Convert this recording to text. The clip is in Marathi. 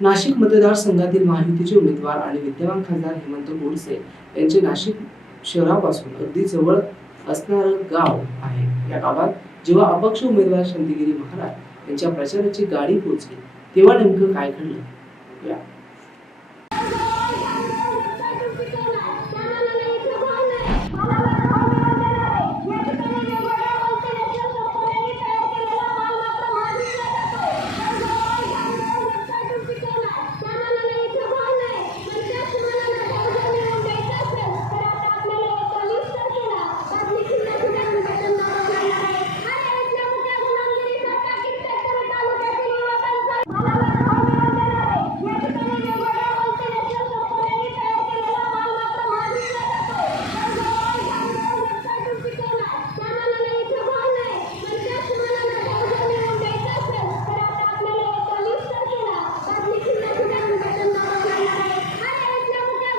नाशिक मतदारसंघातील महायुतीचे उमेदवार आणि विद्यमान खासदार हेमंत गोडसे यांचे नाशिक शहरापासून अगदी जवळ असणारं गाव आहे. या गावात जेव्हा अपक्ष उमेदवार शांतिगिरी महाराज यांच्या प्रचाराची गाडी पोहोचली तेव्हा नेमकं काय घडलं? या